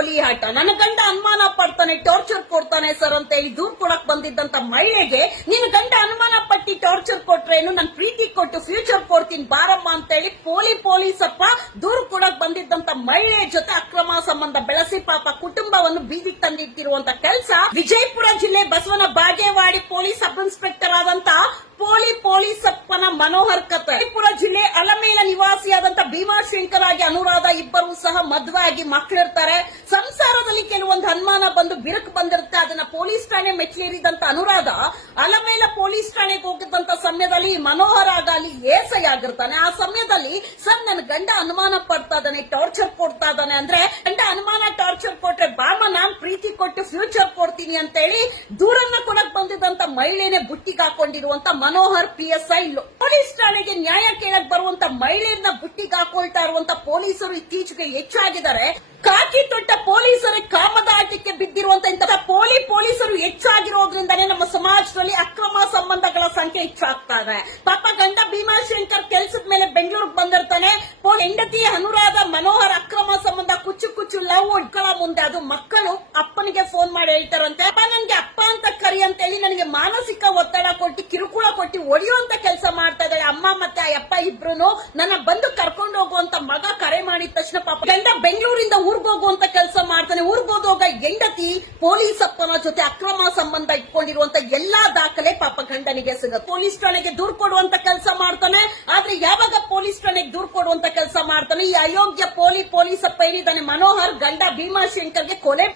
ಗೋಲಿ ಆಟ. ನನ್ನ ಗಂಡ ಅನುಮಾನ ಪಡ್ತಾನೆ, ಟಾರ್ಚರ್ ಕೊಡ್ತಾನೆ ಸರ್ ಅಂತ ಹೇಳಿ ದೂರ್ ಕೊಡಕ್ ಬಂದಿದ್ದಂತ ಮಹಿಳೆಗೆ ನಿನ್ನ ಗಂಡ ಅನುಮಾನ ಪಟ್ಟಿ ಟಾರ್ಚರ್ ಕೊಟ್ರೇನು, ನನ್ ಪ್ರೀತಿ ಕೊಟ್ಟು ಫ್ಯೂಚರ್ ಕೊಡ್ತೀನಿ ಬಾರಮ್ಮ ಅಂತ ಹೇಳಿ ಪೊಲೀಸಪ್ಪ ದೂರ್ ಕೊಡಕ್ ಬಂದಿದ್ದಂತ ಮಹಿಳೆಯ ಜೊತೆ ಅಕ್ರಮ ಸಂಬಂಧ ಬೆಳೆಸಿ ಪಾಪ ಕುಟುಂಬವನ್ನು ಬೀದಿಗೆ ತಂದಿಟ್ಟಿರುವಂತ ಕೆಲಸ ವಿಜಯಪುರ ಜಿಲ್ಲೆ Basavana Bagewadi police sub inspector ಆದಂತ ಪೊಲೀಸಪ್ಪನ ಮನೋಹರ್ ಕತೆ. ವಿಜಯಪುರ ಜಿಲ್ಲೆ ಅಲಮೇಲ ನಿವಾಸಿಯಾದಂತ ಭೀಮಾಶಂಕರ್ ಆಗಿ ಅನುರಾಧ ಇಬ್ಬರು ಸಹ ಮದುವೆ ಆಗಿ ಮಕ್ಕಳಿರ್ತಾರೆ. ಸಂಸಾರದಲ್ಲಿ ಕೆಲವೊಂದು ಅನುಮಾನ ಬಂದು ಬಿರುಕು ಬಂದಿರುತ್ತೆ. ಅದನ್ನ ಪೊಲೀಸ್ ಠಾಣೆ ಮೆಟ್ಲೇರಿದಂತ ಅನುರಾಧ ಅಲಮೇಲ ಪೊಲೀಸ್ ಠಾಣೆಗೆ ಹೋಗಿದ್ದಂತ ಸಮಯದಲ್ಲಿ ಮನೋಹರ್ ಆಗ ಅಲ್ಲಿ ಏಸೈ ಆಗಿರ್ತಾನೆ. ಆ ಸಮಯದಲ್ಲಿ ಸರ್ ನನ್ನ ಗಂಡ ಅನುಮಾನ ಪಡ್ತಾ ಇದ್ದಾನೆ, ಟಾರ್ಚರ್ ಕೊಡ್ತಾ ಇದ್ದಾನೆ ಅಂದ್ರೆ, ಗಂಡ ಅನುಮಾನ ಟಾರ್ಚರ್ ಕೊಟ್ರೆ ಬಾಮ ನಾನ್ ಪ್ರೀತಿ ಕೊಟ್ಟು ಫ್ಯೂಚರ್ ಕೊಡ್ತೀನಿ ಅಂತ ಹೇಳಿ ದೂರನ್ನ ಕೊಡಕ್ ಬಂದಿದ್ದಂತ ಮಹಿಳೆನೇ ಬುಟ್ಟಿಗೆ ಹಾಕೊಂಡಿರುವಂತ ಮನೋಹರ್ PSI ಪೊಲೀಸ್ ಠಾಣೆಗೆ ನ್ಯಾಯ ಕೇಳಕ್ ಬರುವಂತ ಮಹಿಳೆಯರನ್ನ ಬುಟ್ಟಿಗೆ ಹಾಕೊಳ್ತಾ ಇರುವಂತ ಪೊಲೀಸರು ಇತ್ತೀಚೆಗೆ ಹೆಚ್ಚಾಗಿದ್ದಾರೆ. ಕಾಕಿ ತೊಟ್ಟ ಪೊಲೀಸರ ಕಾಮದಾಟಕ್ಕೆ ಬಿದ್ದಿರುವಂತ ಇಂತಹ ಪೊಲೀಸರು ಹೆಚ್ಚಾಗಿರೋದ್ರಿಂದಾನೇ ನಮ್ಮ ಸಮಾಜದಲ್ಲಿ ಅಕ್ರಮ ಸಂಬಂಧಗಳ ಸಂಖ್ಯೆ ಹೆಚ್ಚಾಗ್ತಾ ಇದೆ. ಪಾಪ ಗಂಡ ಭೀಮಾಶಂಕರ್ ಕೆಲ್ಸದ ಮೇಲೆ ಬೆಂಗಳೂರಿಗೆ ಬಂದಿರ್ತಾನೆ. ಹೆಂಡತಿ ಅನುರಾಧ ಮನೋಹರ್ ಅಕ್ರಮ ಸಂಬಂಧ ಕುಚ್ಚು ಲವ್ ಒಡ್ಕಳ ಮುಂದೆ ಅದು ಮಕ್ಕಳು ಅಪ್ಪನಿಗೆ ಫೋನ್ ಮಾಡಿ ಹೇಳ್ತಾರಂತೆ, ಅಪ್ಪ ನನ್ಗೆ ಅಪ್ಪ ಅಂತ ಕರಿ ಅಂತ ಹೇಳಿ ನನಗೆ ಮಾನಸಿಕ ಒತ್ತಡ ಕೊಟ್ಟು ಕಿರುಕುಳ ಕೊಟ್ಟು ಒಡೆಯುವಂತ ಕೆಲಸ ಮಾಡ್ತಾ ಇದ್ದಾರೆ. ಅಮ್ಮ ಮತ್ತೆ ಆ ಅಪ್ಪ ಇಬ್ರು ನನ್ನ ಬಂದು ಕರ್ಕೊಂಡು ಹೋಗುವಂತ ಮಗ ಕರೆ ಮಾಡಿದ ತಕ್ಷಣ ಪಾಪ ಗಂಡ ಬೆಂಗಳೂರಿಂದ ಊರ್ಗೋಗುವಂತ ಕೆಲಸ ಮಾಡ್ತಾನೆ. ಊರ್ಗೋದಾಗ ಹೆಂಡತಿ ಪೊಲೀಸಪ್ಪನ ಜೊತೆ ಅಕ್ರಮ ಸಂಬಂಧ ಇಟ್ಕೊಂಡಿರುವಂತ ಎಲ್ಲಾ ದಾಖಲೆ ಪಾಪ ಗಂಡನಿಗೆ ಸಿಗುತ್ತೆ. ಪೊಲೀಸ್ ಠಾಣೆಗೆ ದೂರು ಕೊಡುವಂತ ಕೆಲಸ ಮಾಡ್ತಾನೆ. ಆದ್ರೆ ಯಾವಾಗ ಪೊಲೀಸ್ ಠಾಣೆಗೆ ದೂರು ಕೊಡುವಂತ ಕೆಲಸ ಮಾಡ್ತಾನೆ, ಈ ಅಯೋಗ್ಯ ಪೊಲೀಸಪ್ಪ ಏನಿದ್ದಾನೆ ಮನೋಹರ್ ಗಂಡ ಭೀಮಾಶಂಕರ್ಗೆ ಕೊಲೆ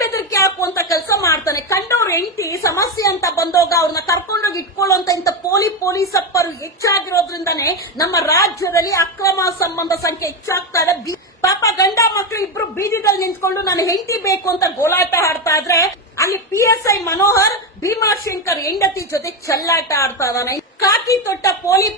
ಬೆದರಿಕೆ ಹಾಕುವಂತ ಕೆಲಸ ಮಾಡ್ತಾನೆ. ಕಂಡವ್ರ ಹೆಂಡತಿ ಸಮಸ್ಯೆ ಅಂತ ಬಂದೋಗ ಅವ್ರನ್ನ ಕರ್ಕೊಂಡೋಗಿ ಇಟ್ಕೊಳ್ಳುವಂತ ಇಂತ ಪೊಲೀಸಪ್ಪರು ಹೆಚ್ಚಾಗಿರೋದ್ರಿಂದಾನೇ ನಮ್ಮ ರಾಜ್ಯದಲ್ಲಿ ಅಕ್ರಮ ಸಂಬಂಧ ಸಂಖ್ಯೆ ಹೆಚ್ಚಾಗ್ತಾ ಇದೆ. ಪಾಪ ಗಂಡ ಮಕ್ಕಳು ಇಬ್ರು ಬೀದಿದಲ್ಲಿ ನಿಂತ್ಕೊಂಡು ನಾನು ಹೆಂಡತಿ ಬೇಕು ಅಂತ ಗೋಳಾಟ ಆಡ್ತಾ ಇದ್ರೆ ಅಲ್ಲಿ PSI ಮನೋಹರ್ ಭೀಮಾಶಂಕರ್ ಹೆಂಡತಿ ಜೊತೆ ಚೆಲ್ಲಾಟ ಆಡ್ತಾ ಇದ್ದಾನೆ. ಕಾಕಿ ತೊಟ್ಟ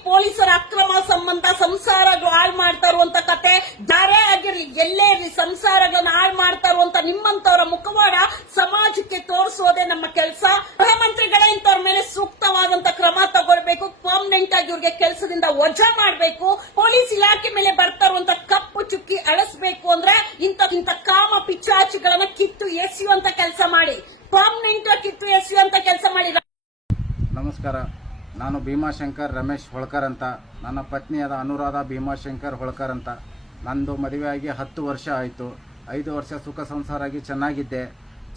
ಪೊಲೀಸರ ಅಕ್ರಮ ಸಂಬಂಧ ಸಂಸಾರಗಳು ಹಾಳು ಮಾಡ್ತಾ ಇರುವಂತ ಕತೆ ಯಾರೇ ಆಗಿರ್ಲಿ ಎಲ್ಲೇ ಇರಲಿ ಸಂಸಾರಗಳನ್ನ ಹಾಳು ಮಾಡ್ತಾ ಇರುವಂತ ನಿಮ್ಮಂತವರ ಮುಖವಾಡ ಸಮಾಜಕ್ಕೆ ತೋರಿಸೋದೇ ನಮ್ಮ ಕೆಲಸ. ಗೃಹ ಮಂತ್ರಿಗಳೇ ಇಂಥವ್ರ ಮೇಲೆ ಸೂಕ್ತವಾದಂತ ಕ್ರಮ ತಗೊಳ್ಬೇಕು. ಪರ್ಮನೆಂಟ್ ಆಗಿ ಇವ್ರಿಗೆ ಕೆಲಸದಿಂದ ವಜಾ ಮಾಡಬೇಕು. ಪೊಲೀಸ್ ಇಲಾಖೆ ಮೇಲೆ ಬರ್ತಾ ಇರುವಂತ ಕಪ್ಪು ಚುಕ್ಕಿ ಅಳಿಸಬೇಕು ಅಂದ್ರೆ ಇಂಥ ಕಾಮ ಪಿಚಾಚಿಗಳನ್ನ ಕಿತ್ತು ಎಸೆಯುವಂತ ಕೆಲಸ ಮಾಡಿ, ಪರ್ಮನೆಂಟ್ ಕಿತ್ತು ಎಸೆಯುವಂತ ಕೆಲಸ ಮಾಡಿ. ನಮಸ್ಕಾರ, ನಾನು ಭೀಮಾಶಂಕರ್ ರಮೇಶ್ ಹೊಳ್ಕರ್ ಅಂತ. ನನ್ನ ಪತ್ನಿಯಾದ ಅನುರಾಧ ಭೀಮಾಶಂಕರ್ ಹೊಳ್ಕರ್ ಅಂತ. ನಂದು ಮದುವೆಯಾಗಿ 10 ವರ್ಷ ಆಯಿತು. 5 ವರ್ಷ ಸುಖ ಸಂಸಾರ ಆಗಿ ಚೆನ್ನಾಗಿದ್ದೆ.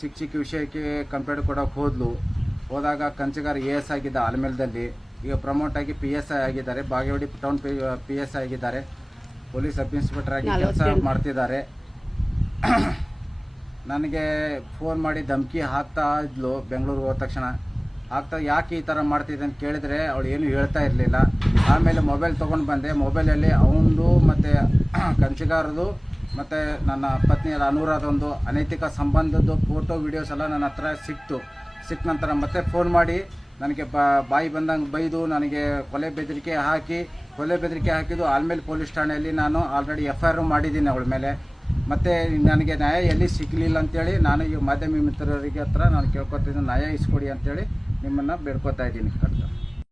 ಚಿಕ್ಕ ವಿಷಯಕ್ಕೆ ಕಂಪ್ಲೇಂಟ್ ಕೊಡೋಕೆ ಹೋದಾಗ ಕಂಚಿಗಾರ AS ಆಗಿದ್ದ ಆಲ್ಮೇಲದಲ್ಲಿ. ಈಗ ಪ್ರಮೋಟ್ ಆಗಿ PSI ಆಗಿದ್ದಾರೆ. ಬಾಗೇವಾಡಿ ಟೌನ್ PSI ಆಗಿದ್ದಾರೆ. ಪೊಲೀಸ್ ಸಬ್ ಇನ್ಸ್ಪೆಕ್ಟರ್ ಆಗಿ ಕೆಲಸ ಮಾಡ್ತಿದ್ದಾರೆ. ನನಗೆ ಫೋನ್ ಮಾಡಿ ಧಮಕಿ ಹಾಕ್ತಾ ಇದ್ಲು. ಬೆಂಗಳೂರಿಗೆ ಹೋದ ತಕ್ಷಣ ಯಾಕೆ ಈ ಥರ ಮಾಡ್ತಿದ್ದೆ ಅಂತ ಕೇಳಿದರೆ ಅವಳು ಏನೂ ಹೇಳ್ತಾ ಇರಲಿಲ್ಲ. ಆಮೇಲೆ ಮೊಬೈಲ್ ತೊಗೊಂಡು ಬಂದೆ. ಮೊಬೈಲಲ್ಲಿ ಅವನದು ಮತ್ತು ಕಂಚಿಗಾರದು ಮತ್ತು ನನ್ನ ಪತ್ನಿಯರ ಅನುರಾಧೊಂದು ಅನೈತಿಕ ಸಂಬಂಧದ್ದು ಫೋಟೋ ವಿಡಿಯೋಸ್ ಎಲ್ಲ ನನ್ನ ಹತ್ರ ಸಿಕ್ಕ ನಂತರ ಮತ್ತೆ ಫೋನ್ ಮಾಡಿ ನನಗೆ ಬಾಯಿ ಬಂದಂಗೆ ಬೈದು ನನಗೆ ಕೊಲೆ ಬೆದರಿಕೆ ಹಾಕಿದ್ದು ಆಲ್ಮೇಲೆ ಪೊಲೀಸ್ ಠಾಣೆಯಲ್ಲಿ ನಾನು ಆಲ್ರೆಡಿ FIR ಮಾಡಿದ್ದೀನಿ ಅವಳ ಮೇಲೆ. ಮತ್ತು ನನಗೆ ನ್ಯಾಯ ಎಲ್ಲಿ ಸಿಗಲಿಲ್ಲ ಅಂತೇಳಿ ನಾನು ಈ ಮಾಧ್ಯಮ ಮಿತ್ರರಿಗೆ ಹತ್ರ ನಾನು ಕೇಳ್ಕೊತಿದ್ದೀನಿ, ನ್ಯಾಯ ಇಸ್ಕೊಡಿ ಅಂತೇಳಿ ನಿಮ್ಮನ್ನು ಬೇಡ್ಕೊತಾ ಇದ್ದೀನಿ.